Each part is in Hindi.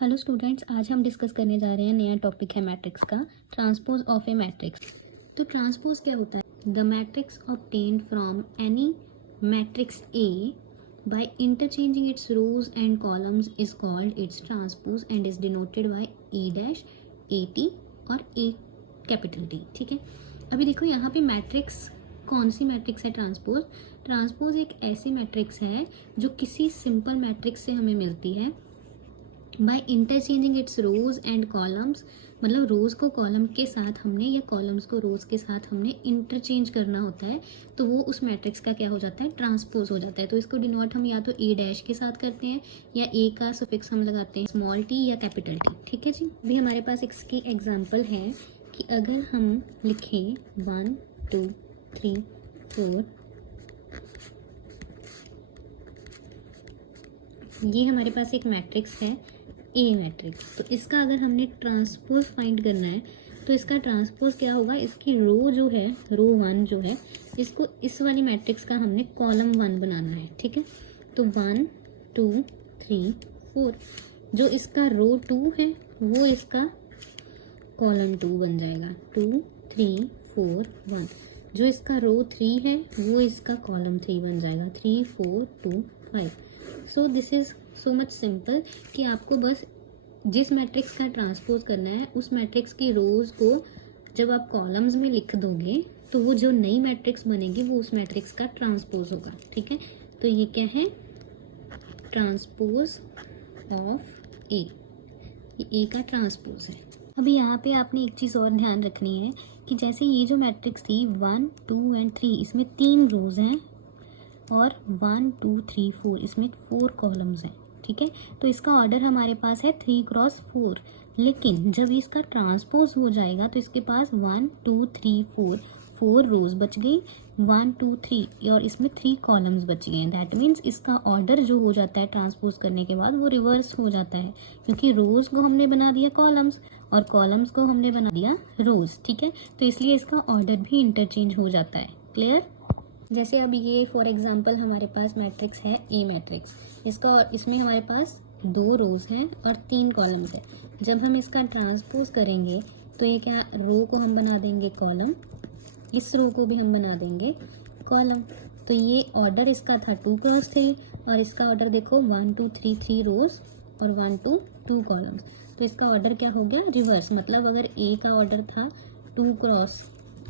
हेलो स्टूडेंट्स, आज हम डिस्कस करने जा रहे हैं नया टॉपिक है मैट्रिक्स का, ट्रांसपोज ऑफ ए मैट्रिक्स। तो ट्रांसपोज क्या होता है? The matrix obtained from any matrix A by interchanging its rows and columns is called its transpose and is denoted by E dash AT और A कैपिटल T। ठीक है, अभी देखो यहाँ पे मैट्रिक्स कौन सी मैट्रिक्स है? ट्रांसपोज। ट्रांसपोज एक ऐसी मैट्रिक्स है जो किसी सिंपल मैट्रिक्स से हमें मिलती है by interchanging its rows and columns, मतलब रोज को कॉलम के साथ हमने या कॉलम्स को रोज के साथ हमने इंटरचेंज करना होता है, तो वो उस मैट्रिक्स का क्या हो जाता है? ट्रांसपोज हो जाता है। तो इसको डिनोट हम या तो ए डैश के साथ करते हैं या ए का सुफिक्स हम लगाते हैं स्मॉल टी या कैपिटल टी। ठीक है जी, अभी हमारे पास इसकी एग्जाम्पल है कि अगर हम लिखें 1 2 3 4, ये हमारे पास एक मैट्रिक्स है ए मैट्रिक्स। तो इसका अगर हमने ट्रांसपोज फाइंड करना है तो इसका ट्रांसपोज क्या होगा? इसकी रो जो है, रो 1 जो है, इसको इस वाली मैट्रिक्स का हमने कॉलम 1 बनाना है। ठीक है, तो 1 2 3 4, जो इसका रो 2 है वो इसका कॉलम 2 बन जाएगा। 2 3 4 1, जो इसका रो 3 है वो इसका कॉलम 3 बन जाएगा। 3 4 2 5। So this is so much simple कि आपको बस जिस मैट्रिक्स का ट्रांसपोज करना है उस मैट्रिक्स की रोज को जब आप कॉलम्स में लिख दोगे तो वो जो नई मैट्रिक्स बनेगी वो उस मैट्रिक्स का ट्रांसपोज होगा। ठीक है, तो ये क्या है? ट्रांसपोज ऑफ ए, ये ए का ट्रांसपोज है। अभी यहाँ पे आपने एक चीज़ और ध्यान रखनी है कि जैसे ये जो मैट्रिक्स थी 1 2 एंड 3, इसमें 3 रोज हैं और 1 2 3 4, इसमें 4 कॉलम्स हैं। ठीक है, तो इसका ऑर्डर हमारे पास है 3 क्रॉस 4, लेकिन जब इसका ट्रांसपोज हो जाएगा तो इसके पास 1 2 3 4 रोज बच गई, 1 2 3 और इसमें 3 कॉलम्स बच गए। दैट मीन्स इसका ऑर्डर जो हो जाता है ट्रांसपोज करने के बाद वो रिवर्स हो जाता है, क्योंकि रोज को हमने बना दिया कॉलम्स और कॉलम्स को हमने बना दिया रोज। ठीक है, तो इसलिए इसका ऑर्डर भी इंटरचेंज हो जाता है। क्लियर? जैसे अब ये फॉर एग्जांपल हमारे पास मैट्रिक्स है ए मैट्रिक्स, इसका इसमें हमारे पास 2 रोज हैं और 3 कॉलम्स हैं। जब हम इसका ट्रांसपोज करेंगे तो ये क्या, रो को हम बना देंगे कॉलम, इस रो को भी हम बना देंगे कॉलम। तो ये ऑर्डर इसका था 2 क्रॉस 3 और इसका ऑर्डर देखो 1 2 3 3 रोज और 1 2 2 कॉलम्स। तो इसका ऑर्डर क्या हो गया? रिवर्स। मतलब अगर ए का ऑर्डर था 2 क्रॉस,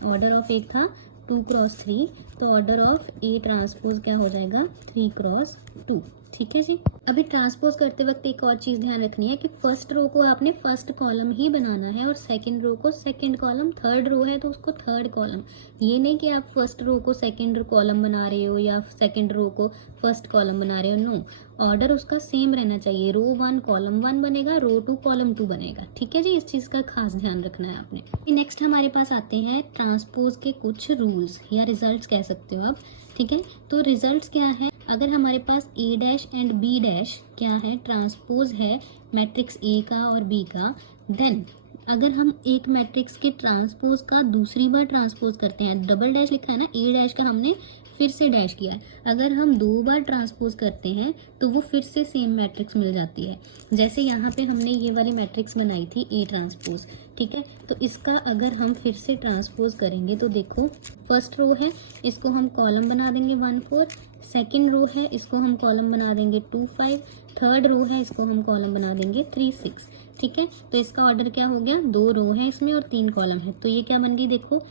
ऑर्डर ऑफ ए था 2 क्रॉस 3, तो ऑर्डर ऑफ ए ट्रांसपोज क्या हो जाएगा? 3 क्रॉस 2। ठीक है जी, अभी ट्रांसपोज करते वक्त एक और चीज़ ध्यान रखनी है कि फर्स्ट रो को आपने फर्स्ट कॉलम ही बनाना है और सेकंड रो को सेकंड कॉलम, थर्ड रो है तो उसको थर्ड कॉलम। ये नहीं कि आप फर्स्ट रो को सेकंड कॉलम बना रहे हो या सेकंड रो को फर्स्ट कॉलम बना रहे हो। नो, ऑर्डर उसका सेम रहना चाहिए। रो 1 कॉलम 1 बनेगा, रो 2 कॉलम 2 बनेगा। ठीक है जी, इस चीज़ का खास ध्यान रखना है आपने। नेक्स्ट हमारे पास आते हैं ट्रांसपोज के कुछ रूल्स या रिजल्ट्स कह सकते हो आप। ठीक है, तो रिजल्ट्स क्या है? अगर हमारे पास ए डैश एंड बी डैश क्या है? ट्रांसपोज है मैट्रिक्स ए का और बी का। देन अगर हम एक मैट्रिक्स के ट्रांसपोज का दूसरी बार ट्रांसपोज करते हैं, डबल डैश लिखा है ना, ए डैश का हमने फिर से डैश किया है, अगर हम 2 बार ट्रांसपोज करते हैं तो वो फिर से सेम मैट्रिक्स मिल जाती है। जैसे यहाँ पे हमने ये वाली मैट्रिक्स बनाई थी ए ट्रांसपोज। ठीक है, तो इसका अगर हम फिर से ट्रांसपोज करेंगे तो देखो फर्स्ट रो है, इसको हम कॉलम बना देंगे 1 4, सेकेंड रो है इसको हम कॉलम बना देंगे 2 5, थर्ड रो है इसको हम कॉलम बना देंगे 3 6। ठीक है, तो इसका ऑर्डर क्या हो गया? 2 रो है इसमें और 3 कॉलम है, तो ये क्या बन गई? देखो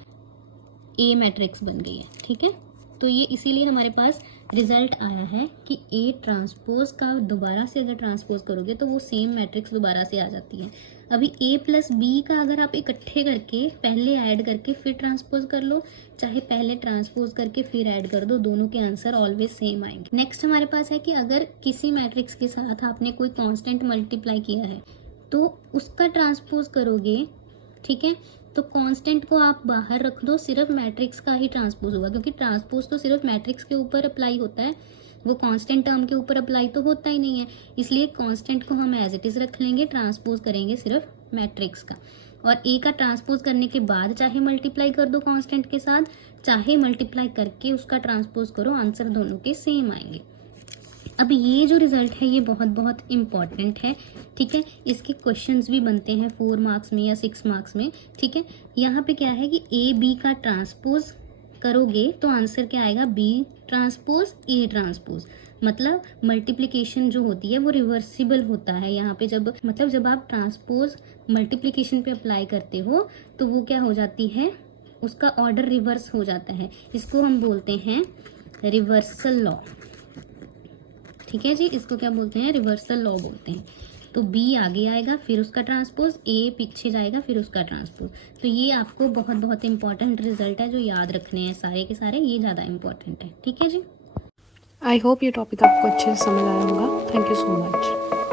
ए मैट्रिक्स बन गई है। ठीक है, तो ये इसीलिए हमारे पास रिजल्ट आया है कि ए ट्रांसपोज का दोबारा से अगर ट्रांसपोज करोगे तो वो सेम मैट्रिक्स दोबारा से आ जाती है। अभी ए प्लस बी का अगर आप इकट्ठे करके पहले ऐड करके फिर ट्रांसपोज कर लो, चाहे पहले ट्रांसपोज करके फिर ऐड कर दो, दोनों के आंसर ऑलवेज सेम आएंगे। नेक्स्ट हमारे पास है कि अगर किसी मैट्रिक्स के साथ आपने कोई कांस्टेंट मल्टीप्लाई किया है तो उसका ट्रांसपोज करोगे, ठीक है, तो कांस्टेंट को आप बाहर रख दो, सिर्फ मैट्रिक्स का ही ट्रांसपोज होगा, क्योंकि ट्रांसपोज तो सिर्फ मैट्रिक्स के ऊपर अप्लाई होता है, वो कांस्टेंट टर्म के ऊपर अप्लाई तो होता ही नहीं है। इसलिए कांस्टेंट को हम एज इट इज रख लेंगे, ट्रांसपोज करेंगे सिर्फ मैट्रिक्स का। और ए का ट्रांसपोज करने के बाद चाहे मल्टीप्लाई कर दो कांस्टेंट के साथ, चाहे मल्टीप्लाई करके उसका ट्रांसपोज करो, आंसर दोनों के सेम आएंगे। अब ये जो रिजल्ट है ये बहुत बहुत इम्पॉर्टेंट है, ठीक है। इसके क्वेश्चंस भी बनते हैं 4 मार्क्स में या 6 मार्क्स में, ठीक है। यहाँ पे क्या है कि ए बी का ट्रांसपोज करोगे तो आंसर क्या आएगा, बी ट्रांसपोज ए ट्रांसपोज। मतलब मल्टीप्लिकेशन जो होती है वो रिवर्सिबल होता है यहाँ पे, जब मतलब जब आप ट्रांसपोज मल्टीप्लिकेशन पे अप्लाई करते हो तो वो क्या हो जाती है, उसका ऑर्डर रिवर्स हो जाता है। इसको हम बोलते हैं रिवर्सल लॉ, ठीक है जी। इसको क्या बोलते हैं, रिवर्सल लॉ बोलते हैं। तो बी आगे आएगा फिर उसका ट्रांसपोज, ए पीछे जाएगा फिर उसका ट्रांसपोज। तो ये आपको बहुत बहुत इंपॉर्टेंट रिजल्ट है जो याद रखने हैं सारे के सारे, ये ज़्यादा इंपॉर्टेंट है, ठीक है जी। आई होप ये टॉपिक आपको अच्छे से समझ आया होगा। Thank you so much.